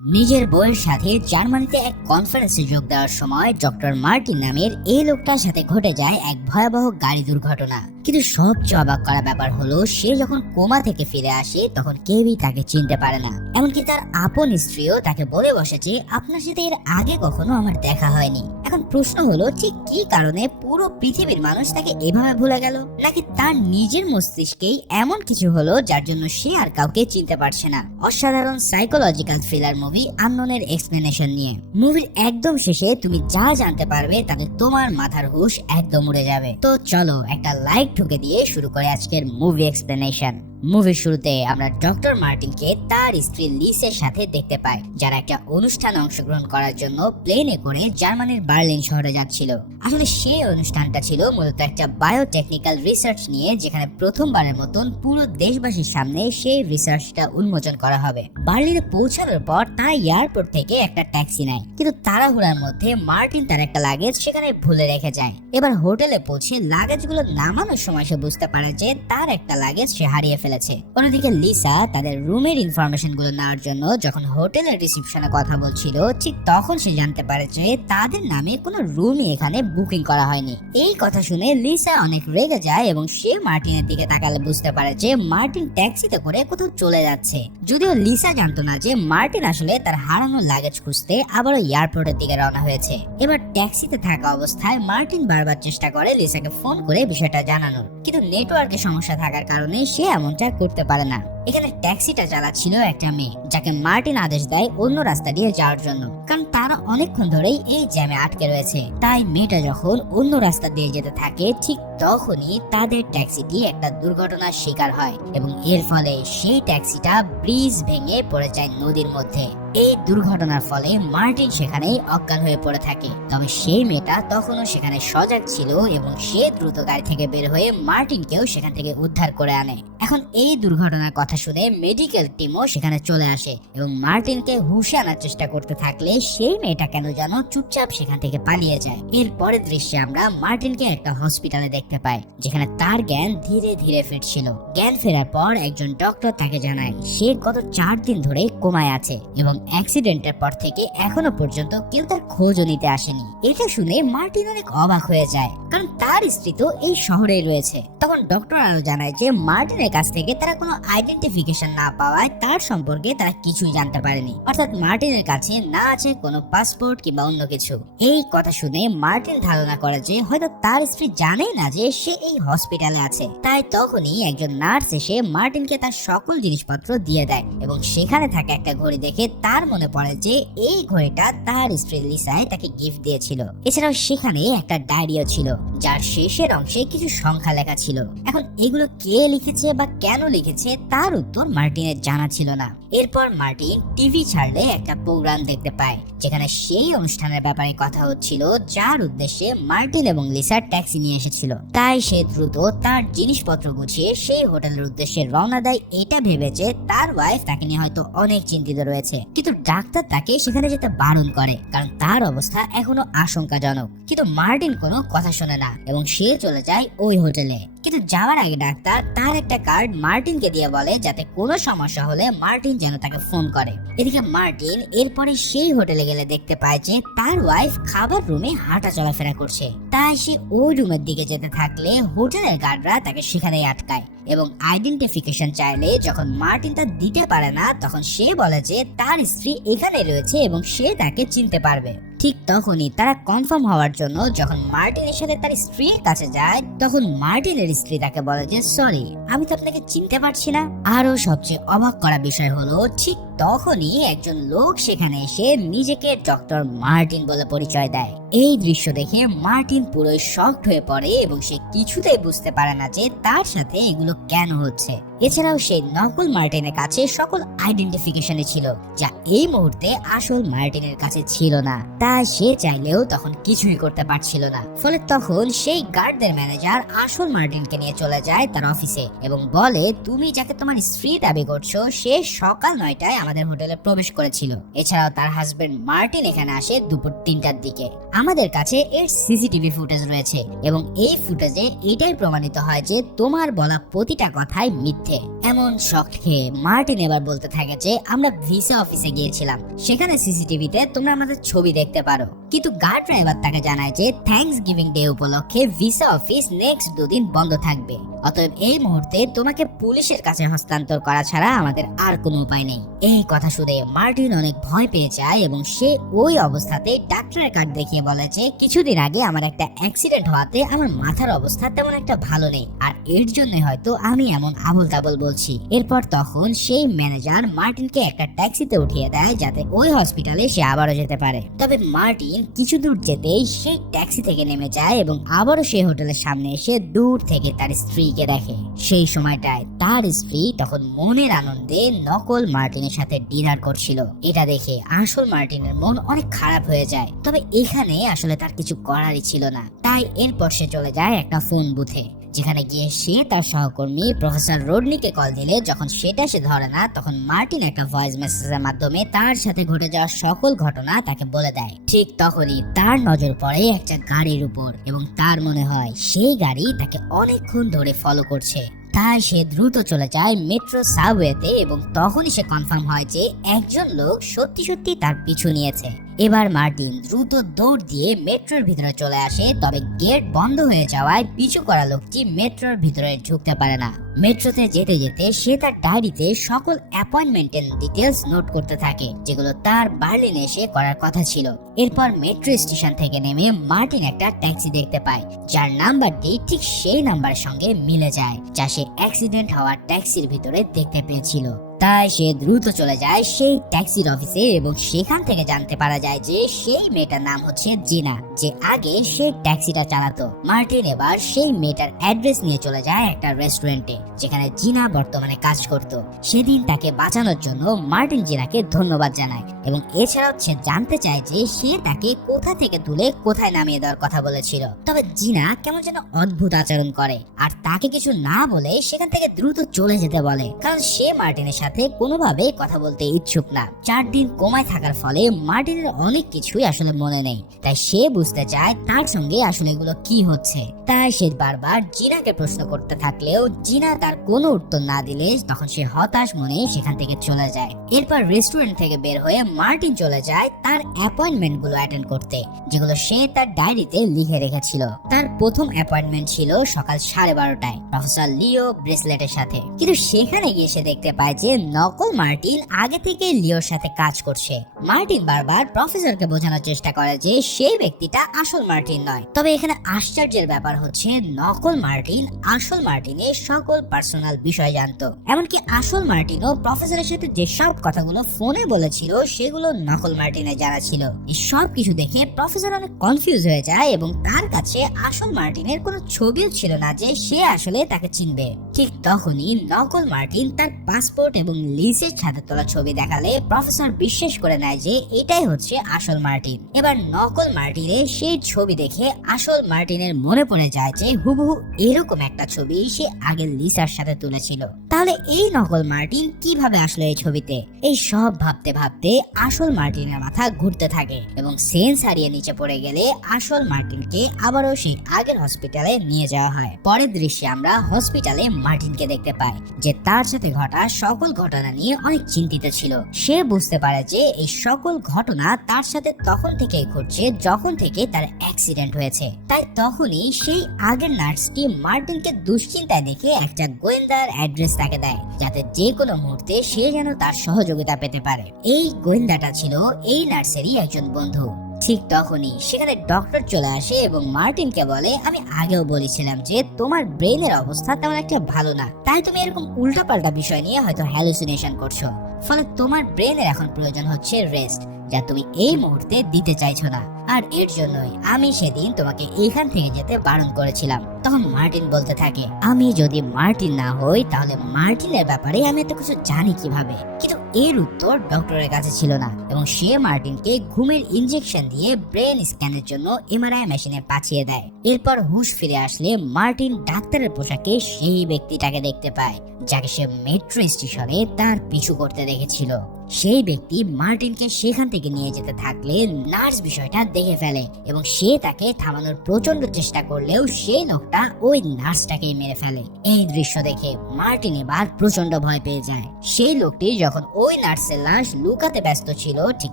নিজের বউয়ের সাথে জার্মানিতে এক কনফারেন্সে যোগ দেওয়ার সময় ডক্টর মার্টিন নামের এই লোকটার সাথে ঘটে যায় এক ভয়াবহ গাড়ি দুর্ঘটনা। কিন্তু সবচেয়ে অবাক করা ব্যাপার হলো, সে যখন কোমা থেকে ফিরে আসে তখন কেউই তাকে চিনতে পারে না। এমনকি তার আপন স্ত্রীও তাকে বলে বসেছে, আপনার সাথে এর আগে কখনো আমার দেখা হয়নি। এখন প্রশ্ন হলো, ঠিক কি কারণে পুরো পৃথিবীর মানুষ তাকে এভাবে ভুলে গেল? নাকি তার নিজের মস্তিষ্কেই এমন কিছু হলো যার জন্য সে আর কাউকে চিনতে পারছে না? অসাধারণ সাইকোলজিক্যাল থ্রিলার মুভি আননোনের এক্সপ্লেনেশন নিয়ে। মুভির একদম শেষে তুমি যা জানতে পারবে তাতে তোমার মাথার হুঁশ একদম উড়ে যাবে। তো চলো একটা লাইক ঠুকে দিয়ে শুরু করে আজকের মুভি এক্সপ্লেনেশন। মুভির শুরুতে আমরা ডক্টর মার্টিনকে তার স্ত্রী লিসের সাথে দেখতে পাই, যারা একটা অনুষ্ঠানে অংশগ্রহণ করার জন্য প্লেনে করে জার্মানির বার্লিন শহরে যাচ্ছিল। আসলে সেই অনুষ্ঠানটা ছিল মূলত একটা বায়োটেকনিক্যাল রিসার্চ নিয়ে, যেখানে প্রথমবারের মতন পুরো দেশবাসীর সামনে সেই রিসার্চটা উন্মোচন করা হবে। বার্লিনে পৌঁছানোর পর তারা এয়ারপোর্ট থেকে একটা ট্যাক্সি নেয়, কিন্তু তাড়াহুড়ার মধ্যে মার্টিন তার একটা লাগেজ সেখানে ভুলে রেখে যায়। এবার হোটেলে পৌঁছে লাগেজগুলো নামানোর সময় সে বুঝতে পারে যে তার একটা লাগেজ সে হারিয়ে ফেলেছে। অন্যদিকে লিসা তাদের রুমের ইনফরমেশন গুলো নেওয়ার জন্য যখন হোটেলের রিসেপশনে কথা বলছিল, ঠিক তখন সে জানতে পারে যে তাদের নামে কোনো রুমই এখানে বুকিং করা হয়নি। এই কথা শুনে লিসা অনেক রেগে যায় এবং সে মার্টিনের দিকে তাকালে বুঝতে পারে যে মার্টিন ট্যাক্সিতে করে কোথাও চলে যাচ্ছে। যদিও লিসা জানতো না যে মার্টিন আসলে তার হারানো লাগেজ খুঁজতে আবারও এয়ারপোর্টের দিকে রওনা হয়েছে। এবার ট্যাক্সিতে থাকা অবস্থায় মার্টিন বারবার চেষ্টা করে লিসাকে ফোন করে বিষয়টা জানানোর, কিন্তু নেটওয়ার্কের সমস্যা থাকার কারণে সে এমনটা করতে পারে না। এখানে ট্যাক্সিটা চালাচ্ছিল একটা মেয়ে, যাকে মার্টিন আদেশ দেয় অন্য রাস্তা দিয়ে যাওয়ার জন্য, কারণ তারা অনেকক্ষণ ধরেই এই জ্যামে আটকে রয়েছে। তাই মেয়েটা যখন অন্য রাস্তা দিয়ে যেতে থাকে, ঠিক তখনই তাদের ট্যাক্সিটি একটা দুর্ঘটনার শিকার হয় এবং এর ফলে সেই ট্যাক্সিটা ব্রিজ ভেঙে পড়ে যায় নদীর মধ্যে। এই দুর্ঘটনার ফলে মার্টিন সেখানেই অজ্ঞান হয়ে পড়ে থাকে। তবে সেই মেয়েটা তখনও সেখানে সজাগ ছিল এবং সে দ্রুত গাড়ি থেকে বের হয়ে মার্টিনকেও সেখান থেকে উদ্ধার করে আনে। এখন এই দুর্ঘটনার কথা শুনে মেডিকেল টিমও সেখানে চলে আসে এবং মার্টিনকে হুঁশে আনার চেষ্টা করতে থাকলে সেই মেয়েটা কেন যেন চুপচাপ সেখান থেকে পালিয়ে যায়। এর পরের দৃশ্যে আমরা মার্টিনকে একটা হসপিটালে দেখতে পাই, যেখানে তার জ্ঞান ধীরে ধীরে ফিরছিল। জ্ঞান ফেরার পর একজন ডক্টর তাকে জানায় সে গত 4 দিন ধরে কোমায় আছে এবং অ্যাক্সিডেন্টের পর থেকে এখনো পর্যন্ত কেউ তার খোঁজও নিতে আসেনি। এটা শুনে মার্টিন অনেক অবাক হয়ে যায়, কারণ তার স্ত্রী তো এই শহরেই রয়েছে। তখন ডক্টর আরো জানায় যে মার্টিনের কাছ থেকে তারা কোনো আইডেন্টিফিকেশন না পাওয়ায় তার সম্পর্কে তারা কিছুই জানতে পারেনি, অর্থাৎ মার্টিনের কাছে না আছে কোনো পাসপোর্ট কিংবা অন্য কিছু। এই কথা শুনে মার্টিন ধারণা করে যে হয়তো তার স্ত্রী জানেই না যে সে এই হসপিটালে আছে। তাই তখনই একজন নার্স এসে মার্টিনকে তার সকল জিনিসপত্র দিয়ে দেয় এবং সেখানে থাকা একটা ঘড়ি দেখে তার মনে পড়ে যে এই ঘড়িটা তার স্ত্রী লিসায় তাকে গিফট দিয়েছিল। এছাড়াও সেখানে একটা ডায়েরিও ছিল, যার শেষের অংশে কিছু সংখ্যা লেখা ছিল। এখন এগুলো কে লিখেছে বা কেন লিখেছে তার উত্তর মার্টিনের জানা ছিল না। এরপর মার্টিন টিভি ছাড়লে একটা প্রোগ্রাম দেখতে পায়, যেখানে সেই অনুষ্ঠানের ব্যাপারে কথা হচ্ছিল, যার উদ্দেশ্যে মার্টিন এবং লিসা ট্যাক্সি নিয়ে এসেছিল। তাই সে দ্রুত তার জিনিসপত্র গুছিয়ে সেই হোটেলের উদ্দেশ্যে রওনা দেয়, এটা ভেবেছে তার ওয়াইফ তাকে নিয়ে হয়তো অনেক চিন্তিত রয়েছে। কিন্তু ডাক্তার তাকে সেখানে যেতে বারণ করে, কারণ তার অবস্থা এখনো আশঙ্কাজনক। কিন্তু মার্টিন কোনো কথা শোনে না এবং সে চলে যায় ওই হোটেলে। কিন্তু যাওয়ার আগে ডাক্তার তার একটা কার্ড মার্টিনকে দিয়ে বলে যাতে কোনো সমস্যা হলে মার্টিন যেন তাকে ফোন করে। এদিকে মার্টিন এরপরে সেই হোটেলে গেলে দেখতে পায় যে তার ওয়াইফ খাবার রুমে হাঁটা চলাফেরা করছে। তাই সে ওই রুমের দিকে যেতে থাকলে হোটেলের গার্ডরা তাকে সেখানেই আটকায় এবং আইডেন্টিফিকেশন চাইলে যখন মার্টিন তা দিতে পারে না, তখন সে বলে যে তার স্ত্রী এখানে রয়েছে এবং সে তাকে চিনতে পারবে। ঠিক তখনই তারা কনফার্ম হওয়ার জন্য যখন মার্টিনের সাথে তার স্ত্রীর কাছে যায়, তখন মার্টিনের স্ত্রী তাকে বলে যে সরি, আমি তো আপনাকে চিনতে পারছি না। আরো সবচেয়ে অবাক করা বিষয় হলো, ঠিক তখনই একজন লোক সেখানে এসে নিজেকে ডক্টর মার্টিন বলে পরিচয় দেয়। এই দৃশ্য দেখে মার্টিন পুরোই শকড হয়ে পড়ে এবং সে কিছুতেই বুঝতে পারে না যে তার সাথে এগুলো কেন হচ্ছে। এছাড়াও সেই নকল মার্টিনের কাছে সকল আইডেন্টিফিকেশনে ছিল, যা এই মুহূর্তে আসল মার্টিনের কাছে ছিল না। তাই সে চাইলেও তখন কিছুই করতে পারছিল না। ফলে তখন সেই গার্ডদের ম্যানেজার আসল মার্টিনকে নিয়ে চলে যায় তার অফিসে এবং বলে, তুমি যাকে তোমার স্ত্রী দাবি করছো সে সকাল 9টায় আমাদের হোটেলে প্রবেশ করেছিল। এছাড়াও তার হাজবেন্ড মার্টিন এখানে আসে দুপুর 3টার দিকে। আমাদের কাছে এর সিসিটিভি ফুটেজ রয়েছে এবং এই ফুটেজে এটাই প্রমাণিত হয় যে তোমার বলা প্রতিটা কথাই মিথ্যে। এমন শক খেয়ে মার্টিন এবার বলতে থাকে যে আমরা ভিসা অফিসে গিয়েছিলাম, সেখানে সিসিটিভিতে তোমরা আমাদের ছবি দেখতে পারো। কিন্তু গার্ডরা এবার তাকে জানায় যে থ্যাঙ্কস গিভিং ডে উপলক্ষে ভিসা অফিস নেক্সট 2 দিন বন্ধ থাকবে। অতএব এই মুহূর্তে তোমাকে পুলিশের কাছে হস্তান্তর করা ছাড়া আমাদের আর কোনো উপায় নেই। এই কথা শুনে মার্টিন অনেক ভয় পেয়ে যায় এবং সে ওই অবস্থাতে ডাক্তারের কার্ড দেখিয়ে বলে যে কিছুদিন আগে আমার একটা অ্যাক্সিডেন্ট হওয়াতে আমার মাথার অবস্থা তেমন একটা ভালো নেই, আর এর জন্য হয়তো আমি এমন আবল তাবল বলছি। এরপর তখন সেই ম্যানেজার মার্টিনকে একটা ট্যাক্সিতে উঠিয়ে দেয় যাতে ওই হসপিটালে সে আবারও যেতে পারে। তবে মার্টিন কিছু দূর যেতেই সেই ট্যাক্সি থেকে নেমে যায় এবং আবারও সেই হোটেলের সামনে এসে দূর থেকে তার স্ত্রীকে দেখে। সেই সময়টায় তার স্ত্রী তখন মনের আনন্দে নকল মার্টিনের সাথে ডিনার করছিল। এটা দেখে আসল মার্টিনের মন অনেক খারাপ হয়ে যায়। তবে এখানে আসলে তার কিছু করারই ছিল না, তাই এরপর সে চলে যায় একটা ফোন বুথে, যেখানে গিয়ে সে তার সহকর্মী প্রফেসর রোডনিকে কল দিলে যখন সেটা সে ধরে না, তখন মার্টিন একটা ভয়েস মেসেজের মাধ্যমে তার সাথে ঘটে যাওয়া সকল ঘটনা তাকে বলে দেয়। ঠিক তখনই তার নজর পড়ে একটা গাড়ির উপর এবং তার মনে হয় সেই গাড়ি তাকে অনেকক্ষণ ধরে ফলো করছে। তাই সে দ্রুত চলে যায় মেট্রো সাবওয়েতে এবং তখনই সে কনফার্ম হয় যে একজন লোক সত্যি সত্যি তার পিছু নিয়েছে। এবার মার্টিন দ্রুত দৌড় দিয়ে মেট্রোর ভিতরে চলে আসে, তবে গেট বন্ধ হয়ে যাওয়ায় পিছু করা লোকটি মেট্রোর ভিতরে ঢুকতে পারে না। মেট্রোতে যেতে যেতে সে তার ডায়েরিতে সকল অ্যাপয়েন্টমেন্টের ডিটেলস নোট করতে থাকে যেগুলো তার বার্লিনে এসে করার কথা ছিল। এরপর মেট্রো স্টেশন থেকে নেমে মার্টিন একটা ট্যাক্সি দেখতে পায় যার নাম্বারটি ঠিক সেই নাম্বারের সঙ্গে মিলে যায় যা সে অ্যাক্সিডেন্ট হওয়া ট্যাক্সির ভিতরে দেখতে পেয়েছিল। তাই সে দ্রুত চলে যায় সেই ট্যাক্সির অফিসে এবং সেখান থেকে জানতে পারা যায় যে সেই মেয়েটার নাম হচ্ছে জিনা, যে আগে সেই ট্যাক্সিটা চালাতো। মার্টিন এবার সেই মেয়েটার অ্যাড্রেস নিয়ে চলে যায় একটা রেস্টুরেন্টে যেখানে জিনা বর্তমানে কাজ করত। সেদিন তাকে বাঁচানোর জন্য মার্টিন জিনাকে ধন্যবাদ জানায় এবং এছাড়াও সে জানতে চায় যে সে তাকে কোথা থেকে তুলে কোথায় নামিয়ে দেওয়ার কথা বলেছিল। তবে জিনা কেমন যেন অদ্ভুত আচরণ করে আর তাকে কিছু না বলে সেখান থেকে দ্রুত চলে যেতে বলে, কারণ সে মার্টিনের সাথে কোনোভাবে কথা বলতে ইচ্ছুক না। 4 দিন কোমায় থাকার ফলে মার্টিনের অনেক কিছুই আসলে মনে নেই, তাই সে বুঝতে চায় তার সঙ্গে আসলে এগুলো কি হচ্ছে। তাই সে বারবার জিনাকে প্রশ্ন করতে থাকলেও জিনা তার কোনো উত্তর না দিলে তখন সে হতাশ মনে সেখান থেকে চলে যায়। এরপর রেস্টুরেন্ট থেকে বের হয়ে মার্টিন চলে যায় তার অ্যাপয়েন্টমেন্ট গুলো অ্যাটেন্ড করতে, যেগুলো সে তার ডায়েরিতে লিখে রেখেছিল। তার প্রথম অ্যাপয়েন্টমেন্ট ছিল সকাল 12:30টায় প্রফেসর লিও ব্রেসলেটের সাথে, কিন্তু সেখানে গিয়ে সে দেখতে পায় যে নকল মার্টিন আগে থেকে লিওর সাথে কাজ করছে। মার্টিন বারবার প্রফেসরকে বোঝানোর চেষ্টা করে যে সেই ব্যক্তিটা আসল মার্টিন নয়। তবে এখানে আশ্চর্যের ব্যাপার হচ্ছে নকল মার্টিন আসল মার্টিনের সকল পার্সোনাল বিষয় জানতো। এমনকি আসল মার্টিনও প্রফেসরের সাথে যেসব কথাগুলো ফোনে বলেছিল সেগুলো নকল মার্টিনের জানা ছিল। এই সব কিছু দেখে প্রফেসর অনেক কনফিউজ হয়ে যায় এবং তার কাছে আসল মার্টিনের কোনো ছবিও ছিল না যে সে আসলে তাকে চিনবে। ঠিক তখনই নকল মার্টিন তার পাসপোর্ট এবং লিসের সাথে তোলা ছবি দেখালে প্রফেসর বিশ্বাস করে নেয় যে এটাই হচ্ছে আসল মার্টিন। এবার নকল মার্টিনের সেই ছবি দেখে আসল মার্টিনের মনে পড়ে যায় যে হুবহু এরকম একটা ছবি সে আগে লিসার সাথে তুলেছিল। তাহলে এই নকল মার্টিন কিভাবে আসলো এই ছবিতে? এই সব ভাবতে ভাবতে আসল মার্টিনের মাথা ঘুরতে থাকে এবং সেন্স হারিয়ে নিচে পড়ে গেলে আসল মার্টিনকে আবারও সেই আগের হসপিটালে নিয়ে যাওয়া হয়। পরের দৃশ্যে আমরা হসপিটালে মার্টিনকে দেখতে পাই যে তার সাথে ঘটা সকল ঘটনা নিয়ে অনেক চিন্তিত ছিল। সে বুঝতে পারে যে এই সকল ঘটনা তার সাথে তখন থেকেই ঘটছে যখন থেকে তার অ্যাক্সিডেন্ট হয়েছে। তাই তখনই সেই আগের নার্সটি মার্টিনকে দুশ্চিন্তায় দেখে একটা গোয়েন্দার অ্যাড্রেস তাকে দেয় যাতে যে কোনো মুহূর্তে সে যেন তার সহযোগিতা পেতে পারে। এই গোয়েন্দাটা ছিল এই নার্সেরই একজন বন্ধু। ঠিক তখনই সেখানে ডক্টর চলে আসে এবং মার্টিনকে বলে, আমি আগেও বলেছিলাম যে তোমার ব্রেনের অবস্থা তেমন একটা ভালো না, তাই তুমি এরকম উল্টাপাল্টা বিষয় নিয়ে হয়তো হ্যালুসিনেশন করছো, ফলে তোমার ব্রেনের এখন প্রয়োজন হচ্ছে রেস্ট, যা তুমি এই মুহূর্তে দিতে চাইছো না। আর এর জন্যই আমি সেদিন তোমাকে এখান থেকে যেতে বারণ করেছিলাম। তখন মার্টিন বলতে থাকে, আমি যদি মার্টিন না হই তাহলে মার্টিনের ব্যাপারে আমি এত কিছু জানি কিভাবে? কিন্তু এর উত্তর ডক্টরের কাছে ছিল না এবং সে মার্টিনকে ঘুমের ইনজেকশন দিয়ে ব্রেন স্ক্যানের জন্য এমআরআই মেশিনে পাঠিয়ে দেয়। এরপর হুঁশ ফিরে আসলে মার্টিন ডাক্তারের পোশাকে সেই ব্যক্তিটাকে দেখতে পায় যাকে সে মেট্রো স্টেশনে তার পিছু করতে দেখেছিল। সেই ব্যক্তি মার্টিনকে সেখান থেকে নিয়ে যেতে থাকলে নার্স বিষয়টা দেখে ফেলে এবং সে তাকে থামানোর প্রচন্ড চেষ্টা করলেও সেই লোকটা ওই নার্সটাকেই মেরে ফেলে। এই দৃশ্য দেখে মার্টিন এবার প্রচন্ড ভয় পেয়ে যায়। সেই লোকটি যখন ওই নার্সের লাশ লুকাতে ব্যস্ত ছিল, ঠিক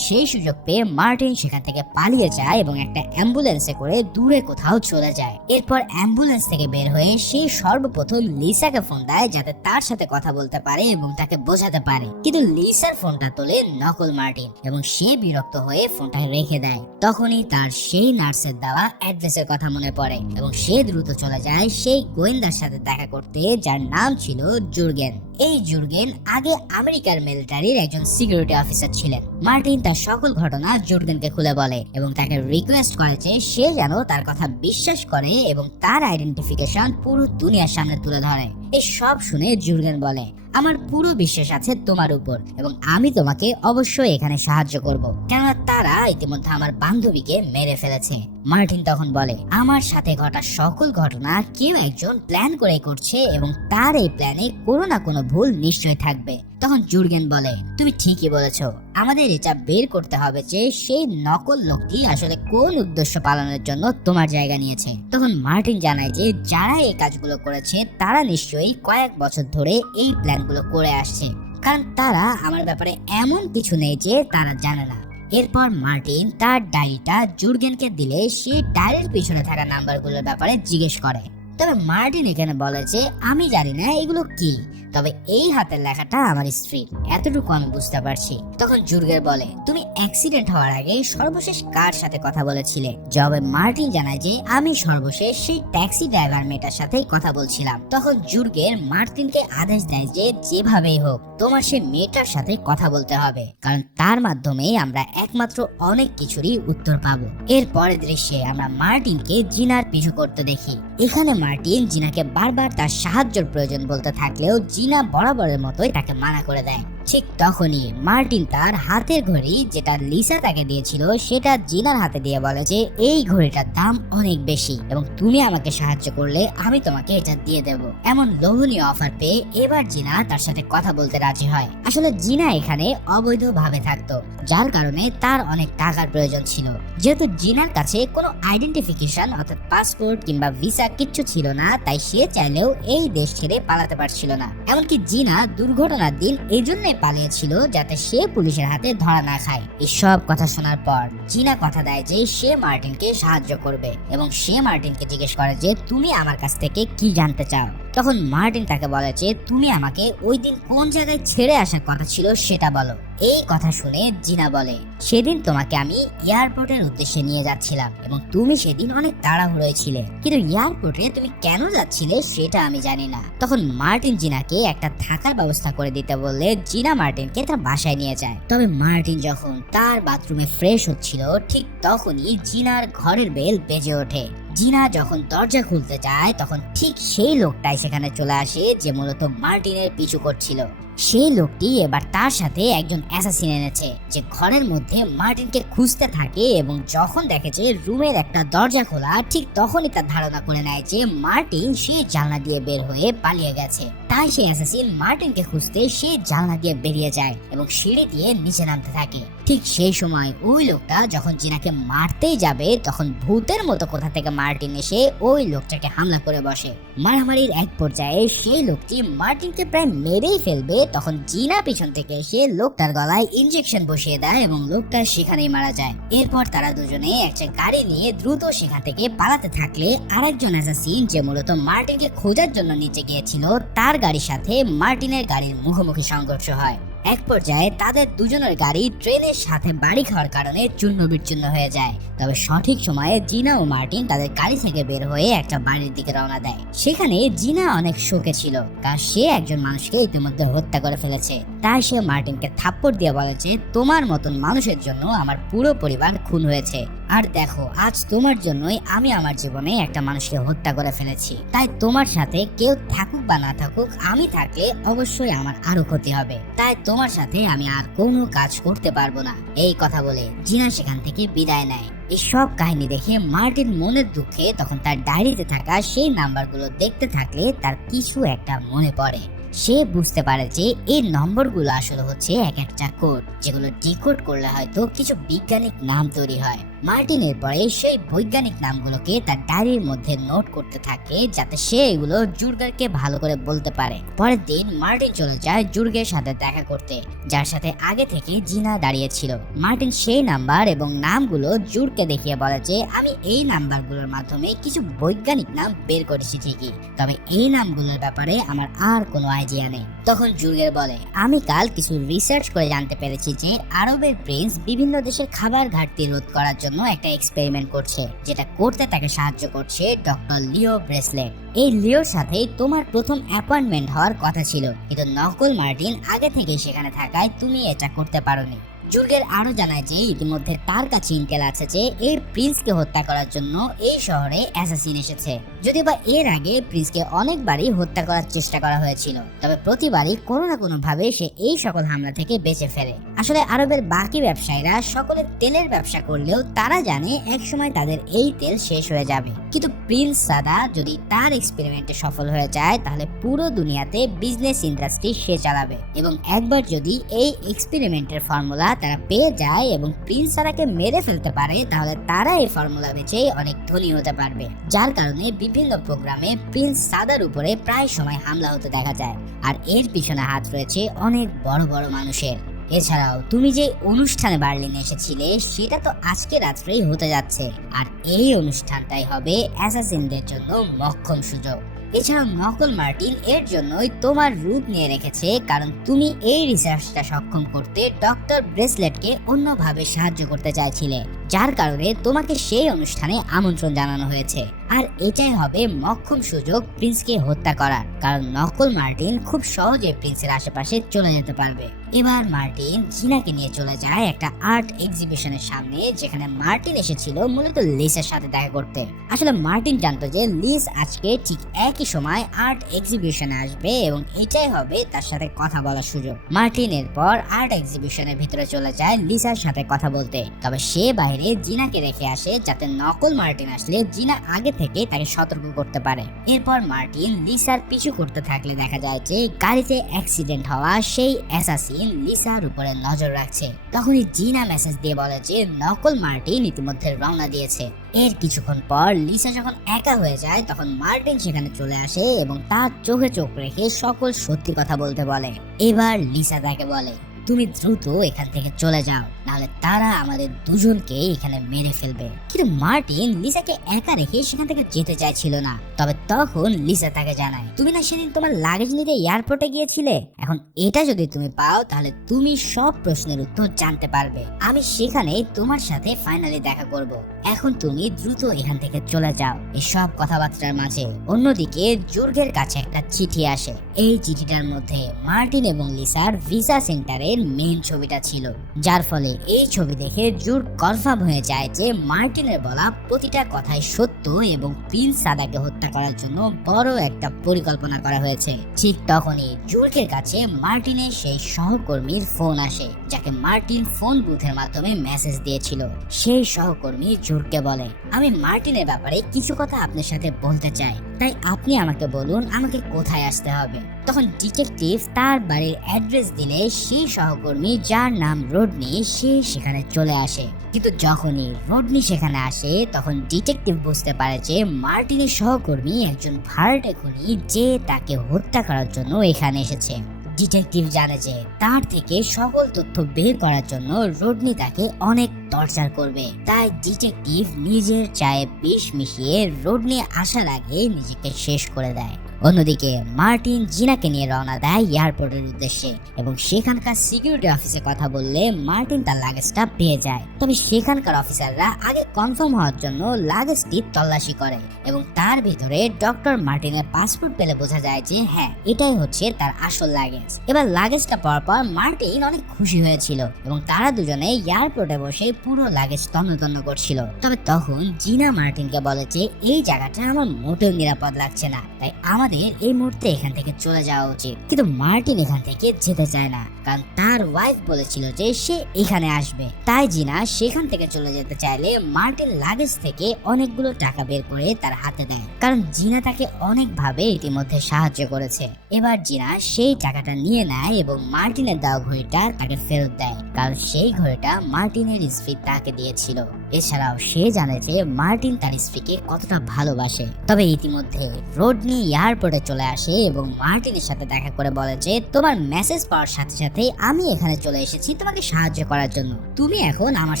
সেই সুযোগ পেয়ে মার্টিন সেখান থেকে পালিয়ে যায় এবং একটা অ্যাম্বুলেন্সে করে দূরে কোথাও চলে যায়। এরপর অ্যাম্বুলেন্স থেকে বের হয়ে সে সর্বপ্রথম লিসাকে ফোন দেয় যাতে তার সাথে কথা বলতে পারে এবং তাকে বোঝাতে পারে, কিন্তু লিসার ফোনটা তোলে নকল মার্টিন এবং সে বিরক্ত হয়ে ফোনটা রেখে দেয়। তখনই তার সেই নার্সের দেওয়া অ্যাড্রেসের কথা মনে পড়ে এবং সে দ্রুত চলে যায় সেই গোয়েন্দার সাথে দেখা করতে, যার নাম ছিল জুর্গেন। এই জুর্গেন আগে আমেরিকার মিলিটারির একজন সিকিউরিটি অফিসার ছিলেন। মার্টিন তার সকল ঘটনা জুর্গেনকে খুলে বলে এবং তাকে রিকোয়েস্ট করে যে সে যেন তার কথা বিশ্বাস করে এবং তার আইডেন্টিফিকেশন পুরো দুনিয়ার সামনে তুলে ধরে। এই সব শুনে জুর্গেন বলে, আমার পুরো বিশ্বাস আছে তোমার উপর এবং আমি তোমাকে অবশ্যই এখানে সাহায্য করব, কেননা তারা ইতিমধ্যে আমার বান্ধবীকে মেরে ফেলেছে। মার্টিন তখন বলে, আমার সাথে ঘটা সকল ঘটনা কেউ একজন প্ল্যান করে করছে এবং তার এই প্ল্যানে কোনো না কোনো ভুল নিশ্চয়ই থাকবে। তখন জুর্গেন বলে, তুমি ঠিকই বলেছো, আমাদের এটা বের করতে হবে যে সেই নকল লোকটি আসলে কোন উদ্দেশ্য পালনের জন্য তোমার জায়গা নিয়েছে। তখন মার্টিন জানায় যে যারা এই কাজগুলো করেছে তারা নিশ্চয়ই কয়েক বছর ধরে এই প্ল্যানগুলো করে আসছে, কারণ তারা আমার ব্যাপারে এমন কিছু নেই যে তারা জানে না। এরপর মার্টিন তার ডায়েরিটা জুর্গেনকে দিলে সে ডায়েরির পিছনে থাকা নাম্বারগুলোর ব্যাপারে জিজ্ঞেস করে। তবে মার্টিন এখানে বলে যে আমি জানি না এগুলো কি, তবে এই হাতের লেখাটা আমার স্ত্রীর, এতটুকু আমি বুঝতে পারছি। তখন জুর্গেন বলে, তুমি অ্যাক্সিডেন্ট হওয়ার আগে সর্বশেষ কার সাথে কথা বলেছিলে? জবাবে মার্টিন জানায় যে আমি সর্বশেষ সেই ট্যাক্সি ড্রাইভার মেয়েটার সাথেই কথা বলছিলাম। তখন জুর্গেন মার্টিনকে আদেশ দেয় যে যেভাবেই হোক তোমার সেই মেয়েটার সাথে কথা বলতে হবে, কারণ তার মাধ্যমে আমরা একমাত্র অনেক কিছুরই উত্তর পাবো। এর পরের দৃশ্যে আমরা মার্টিনকে জিনার পিছু করতে দেখি। এখানে মার্টিন জিনাকে বারবার তার সাহায্যের প্রয়োজন বলতে থাকলেও জিনা বরাবরের মতোই তাকে মানা করে দেয়। ঠিক তখনই মার্টিন তার হাতের ঘড়ি, যেটা লিসা তাকে দিয়েছিল, সেটা জিনার হাতে দিয়ে বলে যে এই ঘড়িটার দাম অনেক বেশি এবং তুমি আমাকে সাহায্য করলে আমি তোমাকে এটা দিয়ে দেব। এমন লোভনীয় অফার পেয়ে এবার জিনা তার সাথে কথা বলতে রাজি হয়। আসলে জিনা এখানে অবৈধভাবে থাকতো, যার কারণে তার অনেক টাকার প্রয়োজন ছিল। যেহেতু জিনার কাছে কোনো আইডেন্টিফিকেশন অর্থাৎ পাসপোর্ট কিংবা ভিসা কিচ্ছু ছিল না, তাই সে চাইলেও এই দেশ ছেড়ে পালাতে পারছিল না। এমনকি জিনা দুর্ঘটনার দিন এই জন্য পালিয়েছিল যাতে সে পুলিশের হাতে ধরা না খায়। এই সব কথা শোনার পর জিনা কথা দেয় যে সে মার্টিনকে সাহায্য করবে এবং সে মার্টিনকে জিজ্ঞেস করে যে তুমি আমার কাছ থেকে কি জানতে চাও। তখন মার্টিন তাকে বলে যে তুমি আমাকে ওই দিন কোন জায়গায় ছেড়ে আসার কথা ছিল সেটা বলো। এই কথা শুনে জিনা বলে, সেদিন তোমাকে আমি এয়ারপোর্টের উদ্দেশ্যে নিয়ে যাচ্ছিলাম এবং তুমি সেদিন অনেক তাড়াহুড়োয় ছিলে, কিন্তু এয়ারপোর্টে তুমি কেন যাচ্ছিলে সেটা আমি জানি না। তখন মার্টিন জিনাকে একটা থাকার ব্যবস্থা করে দিতে বললে জিনা মার্টিনকে তার বাসায় নিয়ে যায়। তবে মার্টিন যখন তার বাথরুমে ফ্রেশ হচ্ছিল, ঠিক তখনই জিনার ঘরের বেল বেজে ওঠে। জিনা যখন দরজা খুলতে যায় তখন ঠিক সেই লোকটাই সেখানে চলে আসে যে মূলত মার্টিনের পিছু করছিল। সেই লোকটি এবার তার সাথে একজন অ্যাসাসিন এনেছে, যে ঘরের মধ্যে মার্টিনকে খুঁজতে থাকে এবং যখন দেখে যে রুমের একটা দরজা খোলা, ঠিক তখনই তার ধারণা করে নেয় যে মার্টিন সেই জানলা দিয়ে বের হয়ে পালিয়ে গেছে। তাই সেই অ্যাসাসিন মার্টিনকে খুঁজতে সেই জানলা দিয়ে বেরিয়ে যায় এবং সিঁড়ি দিয়ে নিচে নামতে থাকে। ঠিক সেই সময় ওই লোকটা যখন জিনাকে মারতেই যাবে, তখন ভূতের মতো কোথা থেকে মার্টিন এসে ওই লোকটাকে হামলা করে বসে। মারামারির এক পর্যায়ে সেই লোকটি মার্টিনকে প্রায় মেরেই ফেলবে, তখন জিনা পিছন থেকে এসে লোকটার গলায় ইনজেকশন বসিয়ে দেয় এবং লোকটা সেখানেই মারা যায়। এরপর তারা দুজনে একটা গাড়ি নিয়ে দ্রুত সেখান থেকে পালাতে থাকলে আরেকজন অ্যাসাসিন, যে মূলত মার্টিনকে খোঁজার জন্য নিচে গিয়েছিল, তার গাড়ির সাথে মার্টিনের গাড়ির মুখোমুখি সংঘর্ষ হয়। এক পর্যায়ে তাদের দুজনের গাড়ি ট্রেনের সাথে বাড়ি খাওয়ার কারণে চূর্ণ বিচ্ছিন্ন হয়ে যায়। তবে সঠিক সময়ে জিনা ও মার্টিন তাদের গাড়ি থেকে বের হয়ে একটা বাড়ির দিকে রওনা দেয়। সেখানে জিনা অনেক শোকে ছিল, কারণ সে একজন মানুষকে ইতিমধ্যে হত্যা করে ফেলেছে। তাই সে মার্টিনকে থাপ্পড় দিয়ে বলেছে, তোমার মতন মানুষের জন্য আমার পুরো পরিবার খুন হয়েছে, আর দেখো আজ তোমার জন্যই আমি আমার জীবনে একটা মানুষকে হত্যা করে ফেলেছি। তাই তোমার সাথে কেউ থাকুক বা না থাকুক, আমি থাকলে অবশ্যই আমার আরো ক্ষতি হবে। তাই তোমার সাথে আমি আর কোনো কাজ করতে পারবো না। এই কথা বলে জিনা সেখান থেকে বিদায় নেয়। এই সব কাহিনী দেখে মার্টিন মনের দুঃখে তখন তার ডায়েরিতে থাকা সেই নাম্বারগুলো দেখতে থাকলে তার কিছু একটা মনে পড়ে। সে বুঝতে পারে যে এই নম্বরগুলো আসলে হচ্ছে এক একটা কোড, যেগুলো ডিকোড করলে হয়তো কিছু বৈজ্ঞানিক নাম তৈরি হয়। মার্টিন এরপরে সেই বৈজ্ঞানিক নামগুলোকে তার ডায়েরির মধ্যে নোট করতে থাকে, যাতে সে এগুলো জুর্গেরকে ভালো করে বলতে পারে। পরের দিন মার্টিন চলে যায় জুর্গের সাথে দেখা করতে, যার সাথে আগে থেকে জিনা দাঁড়িয়েছিল। মার্টিন সেই নাম্বার এবং নামগুলো জুর্গকে দেখিয়ে বলে যে আমি এই নাম্বারগুলোর মাধ্যমে কিছু বৈজ্ঞানিক নাম বের করেছি ঠিকই, তবে এই নামগুলোর ব্যাপারে আমার আর কোনো আইডিয়া নেই। তখন জুর্গের বলে, আমি কাল কিছু রিসার্চ করে জানতে পেরেছি যে আরবের প্রিন্স বিভিন্ন দেশের খাবার ঘাটতি রোধ করার জন্য একটা এক্সপেরিমেন্ট করছে, যেটা করতে তাকে সাহায্য করছে ডক্টর লিও ব্রেসলেট। এই লিওর সাথে তোমার প্রথম অ্যাপয়েন্টমেন্ট হওয়ার কথা ছিল, কিন্তু নকল মার্টিন আগে থেকে সেখানে থাকায় তুমি এটা করতে পারোনি। জুর্গের আরো জানায় যে ইতিমধ্যে তার কাছে ইনটেল আছে যে এই প্রিন্সকে হত্যা করার জন্য এই শহরে অ্যাসাসিন এসেছে। যদিও বা এর আগে প্রিন্সকে অনেকবারই হত্যা করার চেষ্টা করা হয়েছিল, তবে প্রতিবারই কোনো না কোনো ভাবে সে এই সকল হামলা থেকে বেঁচে ফেরে। আসলে আরবের বাকি ব্যবসায়ীরা সকলে তেলের ব্যবসা করলেও তারা জানে একসময় তাদের এই তেল শেষ হয়ে যাবে, কিন্তু প্রিন্স সাদা যদি তার এক্সপেরিমেন্টে সফল হয়ে যায় তাহলে পুরো দুনিয়াতে বিজনেস ইন্ডাস্ট্রি সে চালাবে, এবং একবার যদি এই এক্সপেরিমেন্টের ফর্মুলা তারা পেয়ে যায় এবং প্রিন্স সাদাকে মেরে ফেলতে পারে, তাহলে তারা এই ফর্মুলা বেচে অনেক ধনী হতে পারবে। যার কারণে বিভিন্ন প্রোগ্রামে প্রিন্স সাদার উপরে প্রায় সময় হামলা হতে দেখা যায়, আর এর পিছনে হাত রয়েছে অনেক বড় বড় মানুষের। এছাড়াও তুমি যে অনুষ্ঠানে বার্লিনে এসেছিলে সেটা তো আজকে রাত্রেই হতে যাচ্ছে, আর এই অনুষ্ঠানটাই হবে অ্যাসাসিনদের জন্য মক্ষম সুযোগ। এছাড়াও নকল মার্টিন এর জন্যই তোমার রূপ নিয়ে রেখেছে, কারণ তুমি এই রিসার্চটা সক্ষম করতে ডক্টর ব্রেসলেটকে অন্যভাবে সাহায্য করতে চাইছিলে, যার কারণে তোমাকে সেই অনুষ্ঠানে আমন্ত্রণ জানানো হয়েছে। আর এটাই হবে মক্ষম সুযোগ প্রিন্সকে হত্যা করার, কারণ নকল মার্টিন খুব সহজে প্রিন্সের আশেপাশে চলে যেতে পারবে। এবার মার্টিন জিনাকে নিয়ে চলে যায় একটা আর্ট এক্সিবিশনের সামনে, যেখানে মার্টিন এসেছিল মূলত লিসের সাথে দেখা করতে। আসলে মার্টিন জানতো যে লিস আজকে ঠিক একই সময় আর্ট এক্সিবিশনে আসবে এবং এটাই হবে তার সাথে কথা বলার সুযোগ। মার্টিন এরপর আর্ট এক্সিবিশনের ভিতরে চলে যায় লিসার সাথে কথা বলতে, তবে সে বাইরে জিনাকে রেখে আসে, যাতে নকল মার্টিন আসলে জিনা আগে থেকে তাকে সতর্ক করতে পারে। এরপর মার্টিন লিসার পিছু করতে থাকলে দেখা যায় যে গাড়িতে অ্যাক্সিডেন্ট হওয়া সেই অ্যাসাসিন লিসার উপরে নজর রাখছে। তখনই জিনা মেসেজ দিয়ে বলে যে নকল মার্টিন ইতিমধ্যে রওনা দিয়েছে। এর কিছুক্ষণ পর লিসা যখন একা হয়ে যায় তখন মার্টিন সেখানে চলে আসে এবং তার চোখে চোখ রেখে সকল সত্যি কথা বলতে বলে। এবার লিসা তাকে বলে, তুমি দ্রুত এখান থেকে চলে যাও, নাহলে তারা আমাদের দুজনকে এখানে মেরে ফেলবে। কিন্তু মার্টিন লিসাকে একা রেখে সেখান থেকে যেতে চাইছিল না। তবে তখন লিসা তাকে জানায়, তুমি না সেদিন তোমার লাগেজ নিতে এয়ারপোর্টে গিয়েছিলে, এখন এটা যদি তুমি পাও তাহলে তুমি সব প্রশ্নের উত্তর জানতে পারবে। আমি সেখানে তোমার সাথে ফাইনালি দেখা করব। এখন তুমি দ্রুত এখান থেকে চলে যাও। এই সব কথাবার্তার মাঝে অন্যদিকে জুর্গের কাছে একটা চিঠি আসে। এই চিঠিটার মধ্যে মার্টিন এবং লিসার ভিসা সেন্টারের মেইন ছবিটা ছিল, যার ফলে এই ছবি দেখে জুর্গ কনফার্ম হয়ে যায় যে মার্টিনের বলা প্রতিটা কথাই সত্য এবং প্রিন্স সাদাকে হত্যা করার জন্য বড় একটা পরিকল্পনা করা হয়েছে। ঠিক তখনই জুর্গের কাছে মার্টিনের সেই সহকর্মীর ফোন আসে, যাকে মার্টিন ফোন বুথের মাধ্যমে মেসেজ দিয়েছিল। সেই সহকর্মী জুর্গকে বলে, আমি মার্টিনের ব্যাপারে কিছু কথা আপনার সাথে বলতে চাই, তাই আপনি আমাকে বলুন আমাকে কোথায় আসতে হবে। তখন ডিটেকটিভ তার বাড়ির অ্যাড্রেস দিলে সেই সহকর্মী যার নাম রডনি সে সেখানে চলে আসে। কিন্তু যখনই রডনি সেখানে আসে তখন ডিটেকটিভ বুঝতে পারে যে মার্টিনের সহকর্মী একজন ভাড়াটে খুনি, যে তাকে হত্যা করার জন্য এখানে এসেছে। ডিটেকটিভ জানে যে তার থেকে সকল তথ্য বের করার জন্য রডনি তাকে অনেক টর্চার করবে, তাই ডিটেকটিভ নিজের চায়ে বিষ মিশিয়ে রডনি আসার আগে নিজেকে শেষ করে দেয়। অন্যদিকে মার্টিন জিনাকে নিয়ে রওনা দেয় এয়ারপোর্টের উদ্দেশ্যে এবং সেখানকার সিকিউরিটি অফিসে কথা বললে মার্টিন তার লাগেজটা পেয়ে যায়। তবে সেখানকার অফিসাররা আগে কনফার্ম হওয়ার জন্য লাগেজটি তল্লাশি করে এবং তার ভিতরে ডক্টর মার্টিনের পাসপোর্ট পেলে বোঝা যায় যে হ্যাঁ, এটাই হচ্ছে তার আসল লাগেজ। এবার লাগেজটা পাওয়ার পর মার্টিন অনেক খুশি হয়েছিল এবং তারা দুজনে এয়ারপোর্টে বসে পুরো লাগেজ তন্ন করছিল। তবে তখন জিনা মার্টিনকে বলে যে এই জায়গাটা আমার মোটেও নিরাপদ লাগছে না, তাই আমাদের আমাদের এই মুহূর্তে এখান থেকে চলে যাওয়া উচিত। কিন্তু মার্টিন এখান থেকে যেতে চায় না, কারণ তার ওয়াইফ বলেছিল যে সে এখানে আসবে। তাই জিনা সেখান থেকে চলে যেতে চাইলে মার্টিন লাগেজ থেকে অনেকগুলো টাকা বের করে তার হাতে দেয়, কারণ জিনা তাকে অনেকভাবে ইতিমধ্যে সাহায্য করেছে। এবার জিনা সেই টাকাটা নিয়ে নেয় এবং মার্টিনের দেওয়া ঘড়িটা তাকে ফেরত দেয়, কারণ সেই ঘড়িটা মার্টিনের স্ত্রী তাকে দিয়েছিল। এছাড়াও সে জানে যে মার্টিন তার স্ত্রীকে কতটা ভালোবাসে। তবে ইতিমধ্যে রডনি এয়ারপোর্টে চলে আসে এবং মার্টিনের সাথে দেখা করে বলে যে তোমার মেসেজ পাওয়ার সাথে সাথে আমি এখানে চলে এসেছি তোমাকে সাহায্য করার জন্য। তুমি এখন আমার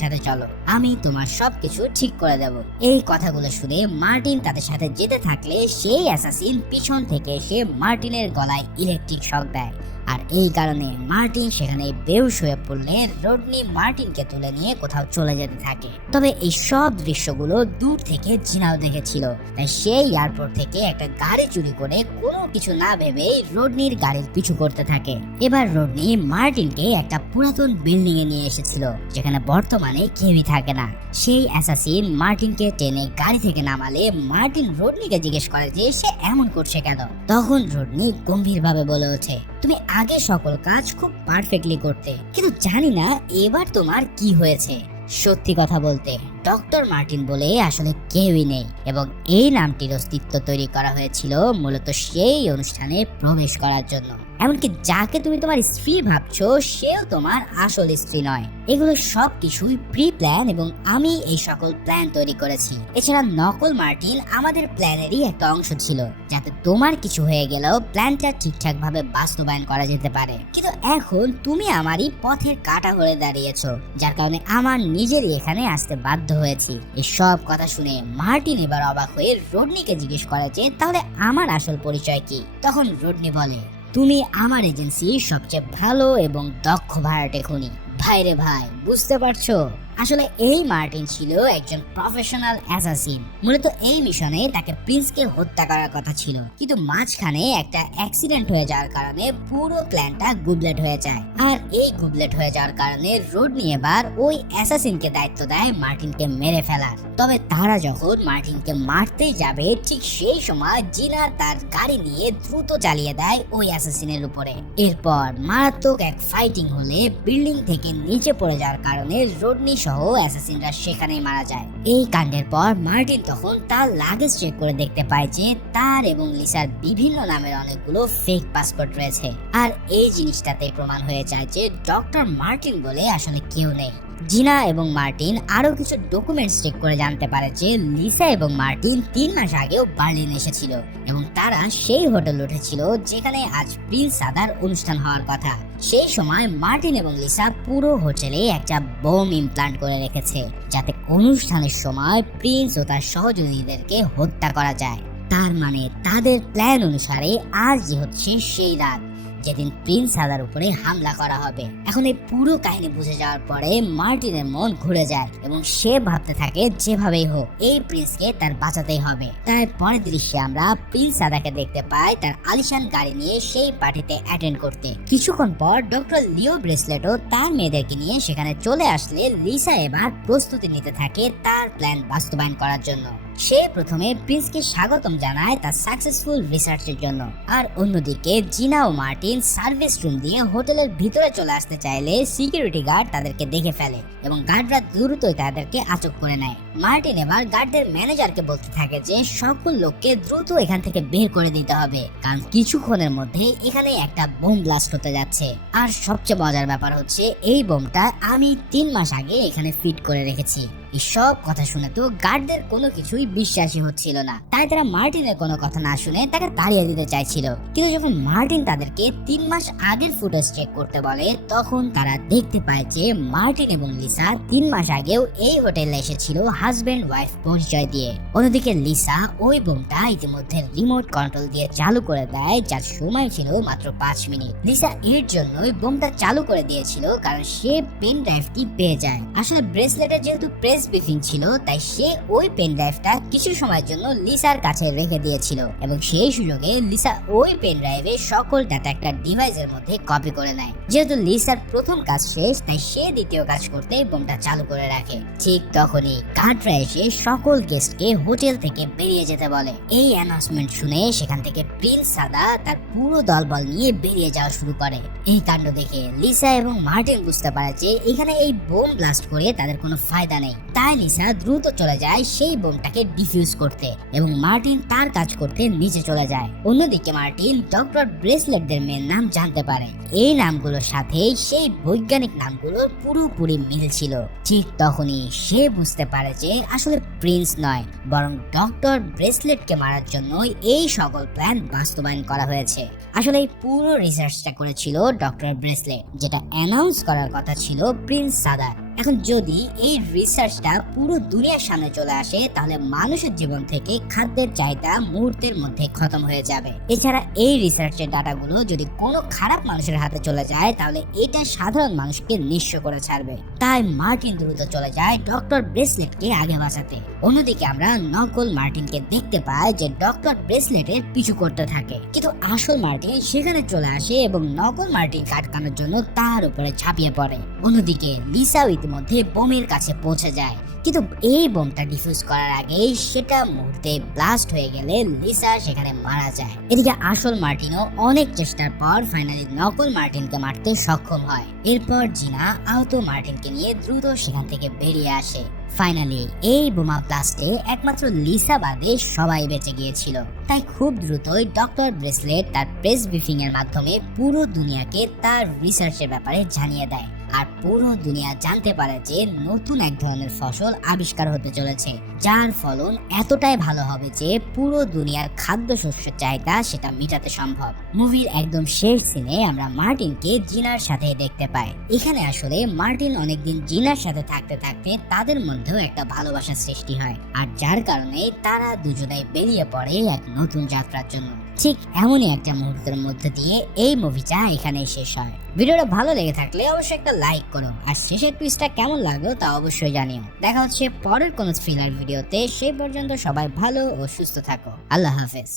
সাথে চলো, আমি তোমার সবকিছু ঠিক করে দেব। এই কথাগুলো শুনে মার্টিন তাদের সাথে যেতে থাকলে সেই অ্যাসাসিন পিছন থেকে এসে মার্টিনের গলায় ইলেকট্রিক শক দেয়। আর এই কারণে মার্টিন সেখানে বেহুশ হয়ে পড়লে রডনি মার্টিনকে তুলে নিয়ে কোথাও চলে যেতে থাকে। তবে এই সব দৃশ্যগুলো দূর থেকে জিনাও দেখেছিল, তাই সেই এয়ারপোর্ট থেকে একটা গাড়ি চুরি করে কোনো কিছু না ভেবে রডনির গাড়ির পিছু করতে থাকে। এবার রডনি মার্টিনকে একটা পুরাতন বিল্ডিং এ নিয়ে এসেছিল, যেখানে বর্তমানে কেউই থাকে না। সেই অ্যাসাসিন মার্টিনকে টেনে গাড়ি থেকে নামালে মার্টিন রডনিকে জিজ্ঞেস করে যে সে এমন করছে কেন। তখন রডনি গম্ভীরভাবে বলে ওঠে, তুমি আগে সকল কাজ খুব পারফেক্টলি করতে, কিন্তু জানি না এবার তোমার কি হয়েছে। সত্যি কথা বলতে ডক্টর মার্টিন বলে আসলে কেউই নেই, এবং এই নামটির অস্তিত্ব তৈরি করা হয়েছিল মূলত সেই অনুষ্ঠানে প্রবেশ করার জন্য। এমনকি যাকে তুমি তোমার স্ত্রী ভাবছো সেও তোমার আসল স্ত্রী নয়। এগুলো সব কিছুই প্রি প্ল্যান এবং আমি এই সকল প্ল্যান তৈরি করেছি। এছাড়া নকল মার্টিন আমাদের প্ল্যানেরই একটা অংশ ছিল, যাতে তোমার কিছু হয়ে গেলেও প্ল্যানটা ঠিকঠাক ভাবে বাস্তবায়ন করা যেতে পারে। কিন্তু এখন তুমি আমারই পথের কাঁটা হয়ে দাঁড়িয়েছো, যার কারণে আমার নিজেরই এখানে আসতে বাধ্য হয়েছি। এই সব কথা শুনে মার্টিন এবার অবাক হয়ে রডনিকে জিজ্ঞেস করে যে তাহলে আমার আসল পরিচয় কি। তখন রডনি বলে, তুমি আমার এজেন্সির সবচেয়ে ভালো এবং দক্ষ ভাড়াটে খুনি। ভাইরে ভাই, বুঝতে পারছো আসলে এই মার্টিন ছিল একজন প্রফেশনাল অ্যাসাসিন। মূলত এই মিশনে তাকে প্রিন্সকে হত্যা করার কথা ছিল, কিন্তু মাঝখানে একটা অ্যাক্সিডেন্ট হয়ে যাওয়ার কারণে পুরো প্ল্যানটা গুবলেট হয়ে যায়। আর এই গুবলেট হয়ে যাওয়ার কারণে রডনি এবার ওই অ্যাসাসিনকে দায়িত্ব দেয় মার্টিনকে মেরে ফেলার। তবে তারা যখন মার্টিনকে মারতে যাবে ঠিক সেই সময় জিনা তার গাড়ি নিয়ে দ্রুত চালিয়ে দেয় ওই অ্যাসাসিনের উপরে। এরপর মারাত্মক এক ফাইটিং হলে বিল্ডিং থেকে নিচে পড়ে যাওয়ার কারণে রডনি সহ অ্যাসাসিনরা সেখানেই মারা যায়। এই কাণ্ডের পর মার্টিন তখন তার লাগেজ চেক করে দেখতে পায় যে তার এবং লিসার বিভিন্ন নামের অনেকগুলো ফেক পাসপোর্ট রয়েছে। আর এই জিনিসটাতে প্রমাণ হয়ে যায় যে ডক্টর মার্টিন বলে আসলে কেউ নেই। জিনা এবং মার্টিন আরো কিছু ডকুমেন্টস চেক করে জানতে পারে যে লিসা এবং মার্টিন 3 মাস আগেও বার্লিন এসেছিল এবং তারা সেই হোটেল উঠেছিল যেখানে আজ প্রিন্স সাদার অনুষ্ঠান হওয়ার কথা। সেই সময় মার্টিন এবং লিসা পুরো হোটেলে একটা বোম ইমপ্লান্ট করে রেখেছে, যাতে অনুষ্ঠানের সময় প্রিন্স ও তার সহযোগীদেরকে হত্যা করা যায়। তার মানে তাদের প্ল্যান অনুসারে আজই হচ্ছে সেই রাত যেদিন প্রিন্স সাদার উপরে হামলা করা হবে। এখন এই পুরো কাহিনী বুঝে যাওয়ার পরে মার্টিনের মন ঘুরে যায় এবং সে ভাবতে থাকে যেভাবেই হোক এই প্রিন্সকে তার বাঁচাতেই হবে। তাই পরের দৃশ্যে আমরা প্রিন্স সাদাকে দেখতে পাই তার আলিশান গাড়ি নিয়ে সেই পার্টিতে অ্যাটেন্ড করতে। কিছুক্ষণ পর ডক্টর লিও ব্রেসলেটও তার মেয়েদেরকে নিয়ে সেখানে চলে আসলে লিসা এবার প্রস্তুতি নিতে থাকে তার প্ল্যান বাস্তবায়ন করার জন্য। সে প্রথমে প্রিন্সকে স্বাগতম জানায় তার সাকসেসফুল রিসার্চের জন্য, আর অন্যদিকে জিনা ও মার্টিন সার্ভিস রুম দিয়ে হোটেলের ভিতরে চলে আসতে চাইলে সিকিউরিটি গার্ড তাদেরকে দেখে ফেলে এবং গার্ডরা দ্রুতই তাদেরকে আটক করে নেয়। মার্টিন এবার গার্ডদের ম্যানেজারকে বলতে থাকে যে সকল লোককে দ্রুত এখান থেকে বের করে দিতে হবে, কারণ কিছুক্ষণের মধ্যে এখানে একটা বোম ব্লাস্ট হতে যাচ্ছে। আর সবচেয়ে মজার ব্যাপার হচ্ছে এই বোমটা আমি 3 মাস আগে এখানে ফিট করে রেখেছি। এই সব কথা শুনে তো গার্ডদের কোনো কিছুই বিশ্বাসী হচ্ছিল না, তাই তারা মার্টিনের কোনো কথা না শুনে তাকে তাড়িয়ে দিতে চাইছিল। কিন্তু যখন মার্টিন তাদেরকে 3 মাস আগের ফুটেজ চেক করতে বলে তখন তারা দেখতে পায় যে মার্টিন এবং লিসা 3 মাস আগেও এই হোটেলে এসেছিল হাজবেন্ড ওয়াইফ পরিচয় দিয়ে। অন্যদিকে লিসা ওই বোমটা ইতিমধ্যে রিমোট কন্ট্রোল দিয়ে চালু করে দেয়, যার সময় ছিল মাত্র 5 মিনিট। লিসা এর জন্যই বোমটা চালু করে দিয়েছিল কারণ সে পেন ড্রাইভটি পেয়ে যায়। আসলে ব্রেসলেটের যেহেতু প্রেস প্রেস ব্রিফিং ছিল, তাই সে ওই পেন ড্রাইভটা কিছু সময়ের জন্য লিসার কাছে রেখে দিয়েছিল এবং সেই সুযোগে লিসা ওই পেন ড্রাইভে সকল ডাটা একটা ডিভাইসের মধ্যে কপি করে নেয়। যেহেতু লিসার প্রথম কাজ শেষ, তাই সে দ্বিতীয় কাজ করতে বোমটা চালু করে রাখে। ঠিক তখনই গার্ডরা এসে সকল গেস্টকে হোটেল থেকে বেরিয়ে যেতে বলে। এই অ্যানাউন্সমেন্ট শুনে সেখান থেকে প্রিন্স সাদা তার পুরো দলবল নিয়ে বেরিয়ে যাওয়া শুরু করে। এই কাণ্ড দেখে লিসা এবং মার্টিন বুঝতে পারে যে এখানে এই বোম ব্লাস্ট করে তাদের কোনো ফায়দা নেই। তাই লিসা দ্রুত চলে যায় সেই বোমটাকে ডিফিউজ করতে এবং মার্টিন তার কাজ করতে নিচে চলে যায়। অন্যদিকে মার্টিন ডক্টর ব্রেসলেটদের মেয়ের নাম জানতে পারে। এই নামগুলোর সাথে সেই বৈজ্ঞানিক নামগুলোর পুরোপুরি মিল ছিল। ঠিক তখনই সে বুঝতে পারে যে আসলে প্রিন্স নয়, বরং ডক্টর ব্রেসলেটকে মারার জন্যই এই সকল প্ল্যান বাস্তবায়ন করা হয়েছে। আসলে এই পুরো রিসার্চটা করেছিল ডক্টর ব্রেসলেট, যেটা অ্যানাউন্স করার কথা ছিল প্রিন্স সাদা। এখন যদি এই রিসার্চটা পুরো দুনিয়ার সামনে চলে আসে, তাহলে মানুষের জীবন থেকে খাদ্যের চাহিদা মুহূর্তের মধ্যে খতম হয়ে যাবে। এছাড়া এই রিসার্চের ডাটাগুলো যদি কোনো খারাপ মানুষের হাতে চলে যায়, তাহলে এটা সাধারণ মানুষকে নিঃস্ব করে ছাড়বে। তাই মার্টিন দ্রুত চলে যায় ডক্টর ব্রেসলেটকে আগে বাঁচাতে। অন্যদিকে আমরা নকল মার্টিনকে দেখতে পাই যে ডক্টর ব্রেসলেটের পিছু করতে থাকে, কিন্তু আসল মার্টিন সেখানে চলে আসে এবং নকল মার্টিন আটকানোর জন্য তার উপরে ঝাঁপিয়ে পড়ে। অন্যদিকে লিসাও ইতিমধ্যে বোমের কাছে পৌঁছে যায়, কিন্তু এই বোমটা ডিফিউজ করার আগেই সেটা মুহূর্তে ব্লাস্ট হয়ে গেলে লিসা সেখানে মারা যায়। এদিকে আসল মার্টিনও অনেক চেষ্টার পর ফাইনালি নকল মার্টিনকে মারতে সক্ষম হয়। এরপর জিনা আহত মার্টিনকে নিয়ে দ্রুত সেখান থেকে বেরিয়ে আসে। ফাইনালি এই বোমা ব্লাস্টে একমাত্র লিসা বাদে সবাই বেঁচে গিয়েছিল। তাই খুব দ্রুতই ডক্টর ব্রেসলেট তার প্রেস ব্রিফিং এর মাধ্যমে পুরো দুনিয়াকে তার রিসার্চের ব্যাপারে জানিয়ে দেয়। আর পুরো দুনিয়া জানতে পারে যে নতুন এক ধরনের ফসল আবিষ্কার হতে চলেছে, যার ফলন এতটাই ভালো হবে যে পুরো দুনিয়ার খাদ্যশস্যের চাহিদা সেটা মেটাতে সম্ভব। মুভির একদম শেষ সিনে আমরা মার্টিনকে জিনার সাথে দেখতে পাই। এখানে আসলে মার্টিন অনেকদিন জিনার সাথে থাকতে থাকতে তাদের মধ্যেও একটা ভালোবাসার সৃষ্টি হয়, আর যার কারণে তারা দুজনেই বেরিয়ে পড়ে এক নতুন যাত্রার জন্য। ঠিক এমনই একটা মুহূর্তের মধ্যে দিয়ে এই মুভিটা এখানেই শেষ হয়। ভিডিওটা ভালো লেগে থাকলে অবশ্যই একটা লাইক করো, আর শেষের টুইস্টটা কেমন লাগলো তা অবশ্যই জানিও। দেখা হচ্ছে পরের কোনো থ্রিলার ভিডিওতে। সেই পর্যন্ত সবাই ভালো ও সুস্থ থাকো। আল্লাহ হাফেজ।